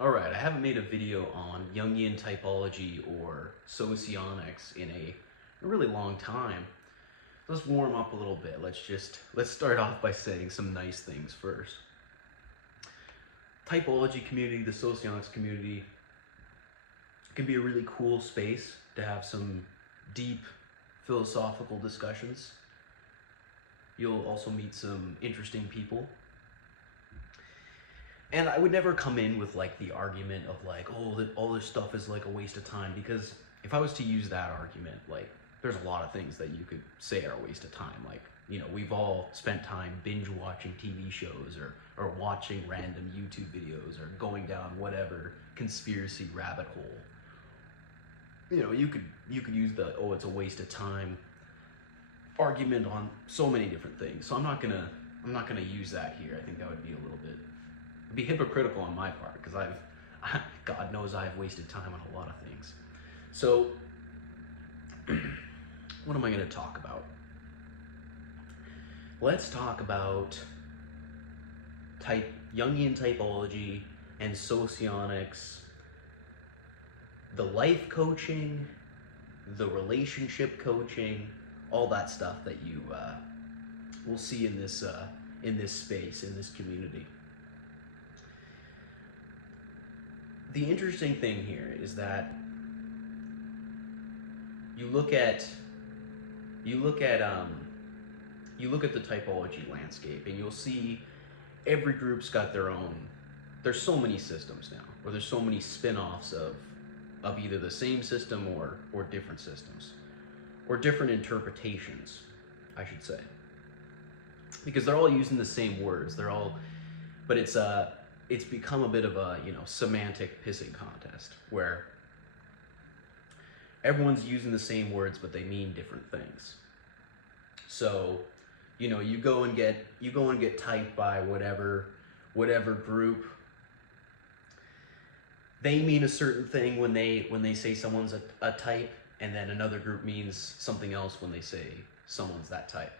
Alright, I haven't made a video on Jungian typology or socionics in a really long time. Let's warm up a little bit. Let's start off by saying some nice things first. Typology community, the socionics community, can be a really cool space to have some deep philosophical discussions. You'll also meet some interesting people. And I would never come in with like the argument of like, oh, all this stuff is like a waste of time, because if I was to use that argument, like there's a lot of things that you could say are a waste of time. Like, you know, we've all spent time binge watching TV shows or watching random YouTube videos or going down whatever conspiracy rabbit hole. You know, you could use the, oh, it's a waste of time argument on so many different things. So I'm not gonna use that here. I think that would be a little bit, it'd be hypocritical on my part, because God knows I've wasted time on a lot of things. So what am I going to talk about? Let's talk about Jungian typology and socionics, the life coaching, the relationship coaching, all that stuff that you will see in this space, in this community. The interesting thing here is that you look at the typology landscape, and you'll see every group's got their own. There's so many systems now, or there's so many spin-offs of either the same system or different systems, or different interpretations, I should say, because they're all using the same words. But it's become a bit of a, you know, semantic pissing contest where everyone's using the same words, but they mean different things. So, you know, you go and get typed by whatever group. They mean a certain thing when they say someone's a type, and then another group means something else when they say someone's that type.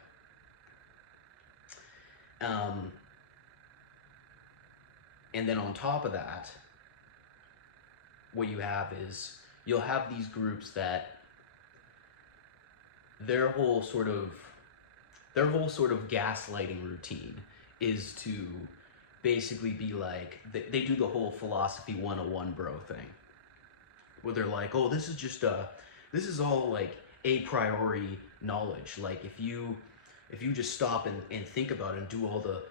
And then on top of that, what you have is, you'll have these groups that their whole sort of gaslighting routine is to basically be like, they do the whole philosophy 101 bro thing, where they're like, oh, this is all like a priori knowledge. Like if you just stop and think about it and do all the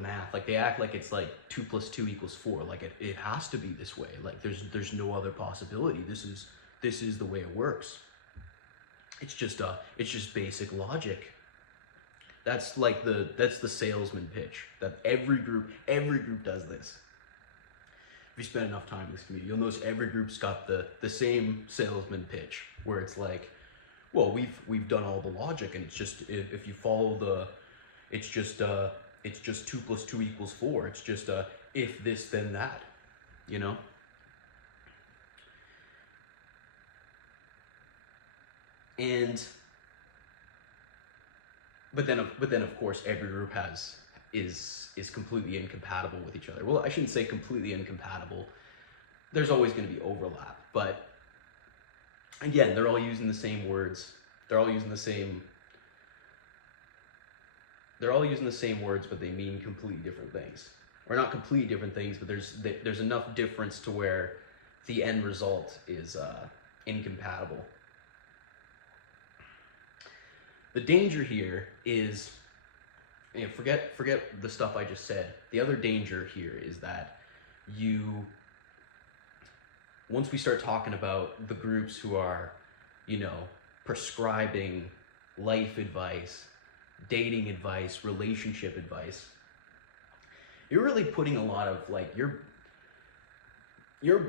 math, like they act like it's like 2 + 2 = 4. Like it has to be this way. Like there's no other possibility. This is the way it works. It's just basic logic. That's the salesman pitch that every group does this. If you spend enough time in this community, you'll notice every group's got the same salesman pitch, where it's like, well, we've done all the logic, and it's just, if you follow it's just 2 + 2 = 4. It's just if this then that, you know. And but then of course every group is completely incompatible with each other. Well, I shouldn't say completely incompatible. There's always going to be overlap, but again, they're all using the same words. They're all using the same words, but they mean completely different things. Or not completely different things, but there's enough difference to where the end result is incompatible. The danger here is, you know, forget the stuff I just said. The other danger here is that once we start talking about the groups who are, you know, prescribing life advice, dating advice, relationship advice, you're really putting a lot of, like, you're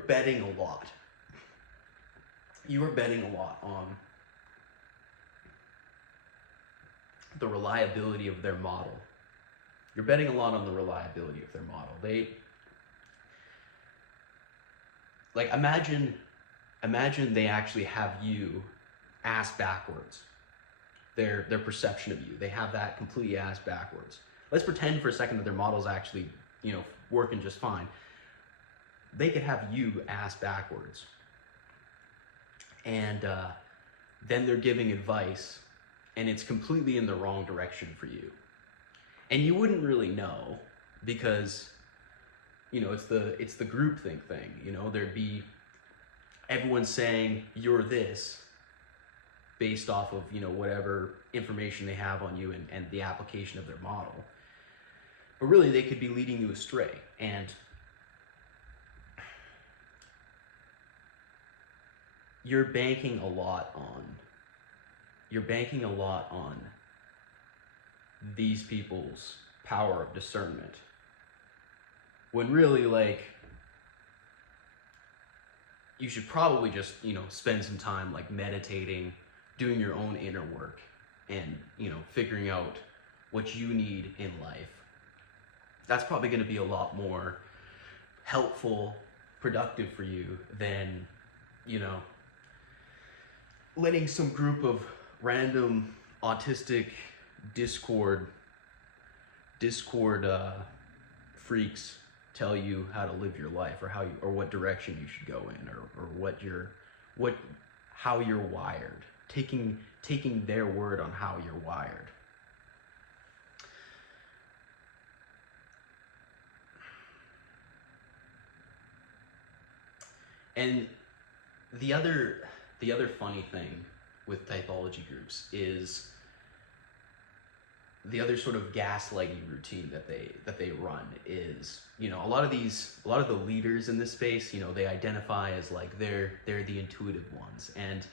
betting a lot. You are betting a lot on the reliability of their model. You're betting a lot on the reliability of their model. Imagine they actually have you ass backwards. Their perception of you. They have that completely ass backwards. Let's pretend for a second that their model's actually, you know, working just fine. they could have you ass backwards, and then they're giving advice, and it's completely in the wrong direction for you, and you wouldn't really know because, you know, it's the groupthink thing. You know, there'd be everyone saying you're this based off of, you know, whatever information they have on you and the application of their model. But really, they could be leading you astray. And you're banking a lot on these people's power of discernment. When really, like, you should probably just, you know, spend some time like meditating, doing your own inner work, and, you know, figuring out what you need in life. That's probably going to be a lot more helpful, productive for you than, you know, letting some group of random autistic Discord freaks tell you how to live your life, or what direction you should go in, or how you're wired. Taking their word on how you're wired. And the other funny thing with typology groups is the other sort of gaslighting routine that they run is, you know, a lot of the leaders in this space, you know, they identify as like they're the intuitive ones, and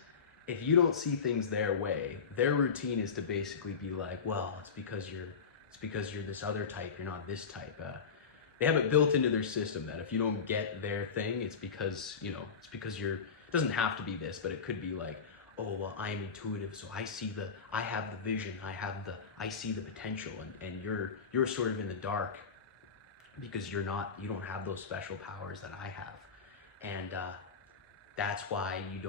if you don't see things their way, their routine is to basically be like, well, it's because you're this other type, you're not this type. They have it built into their system that if you don't get their thing, it's because you're, it doesn't have to be this, but it could be like, oh, well, I am intuitive, so I have the vision, I see the potential, and you're sort of in the dark because you don't have those special powers that I have, and that's why you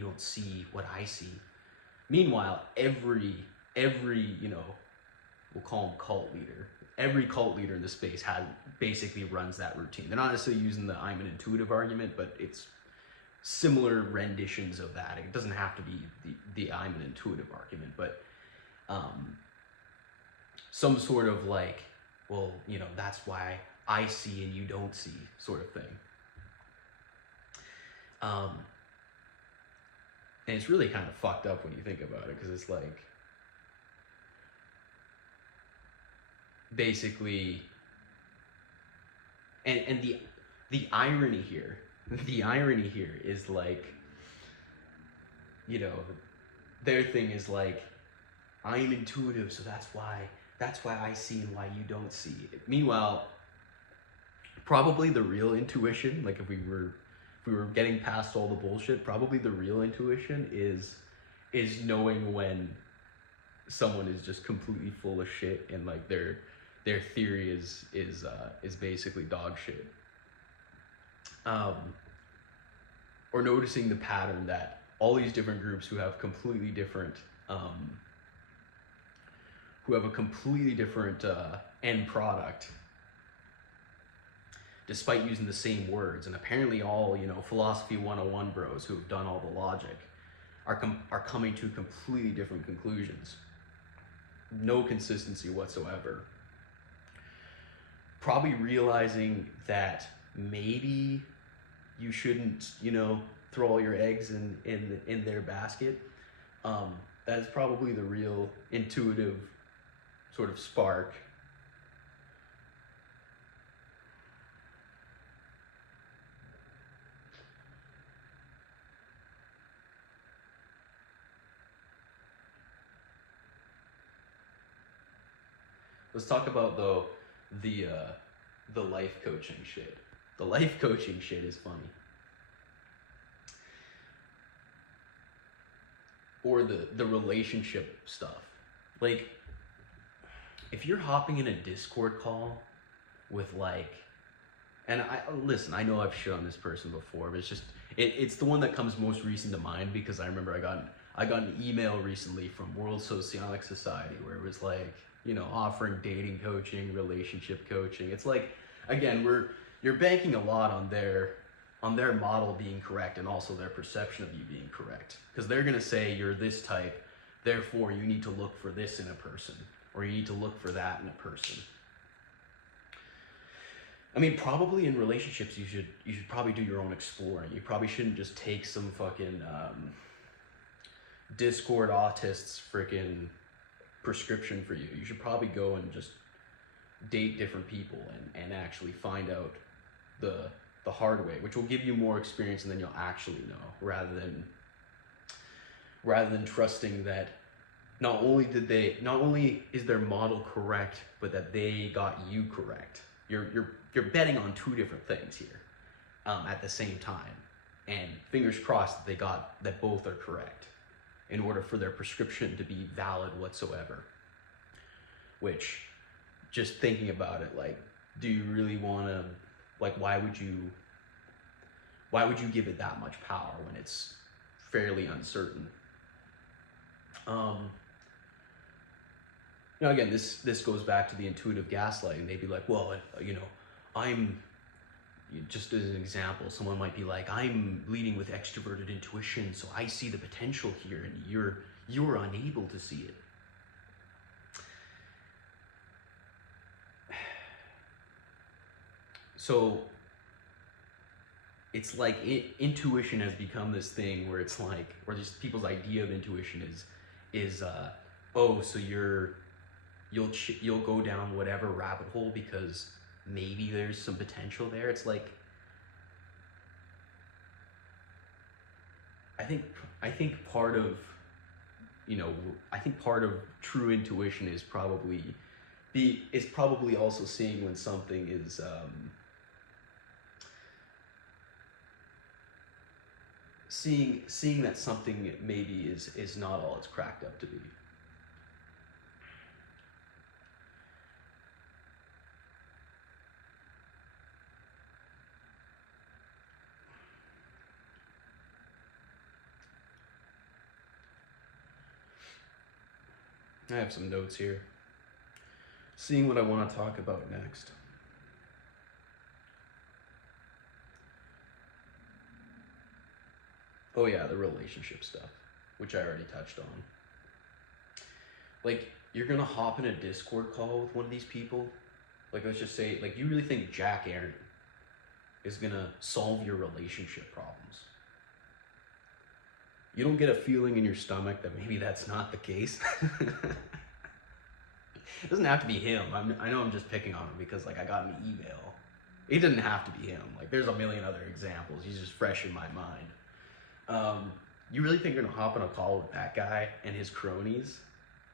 don't see what I see. Meanwhile, every you know, we'll call them cult leader. Every cult leader in the space basically runs that routine. They're not necessarily using the I'm an intuitive argument, but it's similar renditions of that. It doesn't have to be the I'm an intuitive argument, but some sort of like, well, you know, that's why I see and you don't see sort of thing. And it's really kind of fucked up when you think about it, because it's like, basically, and the irony here is like, you know, their thing is like, I'm intuitive, so that's why I see and why you don't see. Meanwhile, probably the real intuition, like if we were getting past all the bullshit, probably the real intuition is knowing when someone is just completely full of shit and like their theory is basically dog shit. Or noticing the pattern that all these different groups who have completely different end product, despite using the same words, and apparently all, you know, philosophy 101 bros who have done all the logic are coming to completely different conclusions. No consistency whatsoever. Probably realizing that maybe you shouldn't, you know, throw all your eggs in their basket. That's probably the real intuitive sort of spark. Let's talk about though the life coaching shit. The life coaching shit is funny. Or the relationship stuff. Like, if you're hopping in a Discord call with like, and I know I've shit on this person before, but it's the one that comes most recent to mind, because I remember I got an email recently from World Socionics Society where it was like, you know, offering dating coaching, relationship coaching. It's like, again, you're banking a lot on their model being correct and also their perception of you being correct, because they're going to say you're this type, therefore you need to look for this in a person, or you need to look for that in a person. I mean, probably in relationships you should probably do your own exploring. You probably shouldn't just take some fucking Discord autist's freaking prescription for you. You should probably go and just date different people and actually find out the hard way, which will give you more experience and then you'll actually know, rather than trusting that not only is their model correct, but that they got you correct. You're betting on two different things here at the same time, and fingers crossed that both are correct in order for their prescription to be valid whatsoever. Which, just thinking about it, like, do you really want to, like, why would you give it that much power when it's fairly uncertain? Again, this goes back to the intuitive gaslighting. They'd be like, well, I'm, just as an example, someone might be like, I'm leading with extroverted intuition, so I see the potential here, and you're unable to see it. So it's like intuition has become this thing where it's like, or just people's idea of intuition is oh, so you'll go down whatever rabbit hole because maybe there's some potential there. It's like, I think part of true intuition is probably also seeing when something is seeing that something maybe is not all it's cracked up to be. I have some notes here. Seeing what I want to talk about next. Oh yeah, the relationship stuff, which I already touched on. Like, you're gonna hop in a Discord call with one of these people, like, let's just say, like, you really think Jack Aaron is gonna solve your relationship problems? You don't get a feeling in your stomach that maybe that's not the case? It doesn't have to be him. I know I'm just picking on him because, like, I got an email. It didn't have to be him. Like, there's a million other examples. He's just fresh in my mind. You really think you're gonna hop on a call with that guy and his cronies,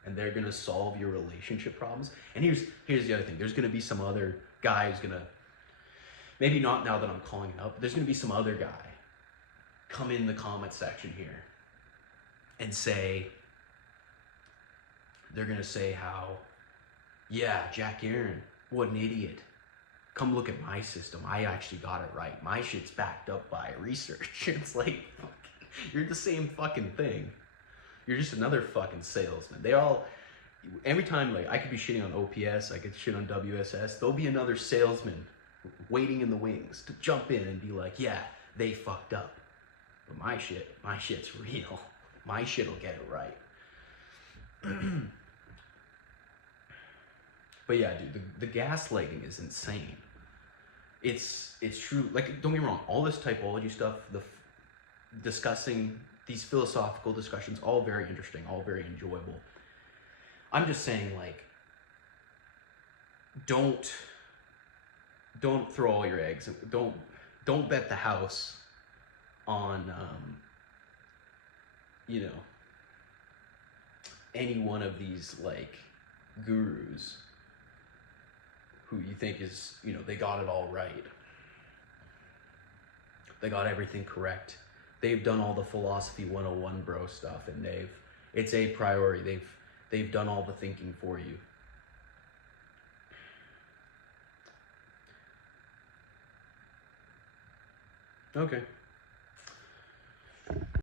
and they're gonna solve your relationship problems? And here's the other thing. There's gonna be some other guy who's gonna, maybe not now that I'm calling it out, but there's gonna be some other guy come in the comment section here and say, they're gonna say how, yeah, Jack Aaron, what an idiot. Come look at my system. I actually got it right. My shit's backed up by research. It's like, you're the same fucking thing. You're just another fucking salesman. Every time, like, I could be shitting on OPS, I could shit on WSS, there'll be another salesman waiting in the wings to jump in and be like, yeah, they fucked up. But my shit's real. My shit'll get it right. But yeah, dude, the gaslighting is insane. It's true. Like, don't get me wrong, all this typology stuff, discussing these philosophical discussions, all very interesting, all very enjoyable. I'm just saying, like, don't throw all your eggs. Don't bet the house on any one of these, like, gurus who you think is, they got it all right. They got everything correct. They've done all the philosophy 101 bro stuff, and it's a priority. They've done all the thinking for you. Okay.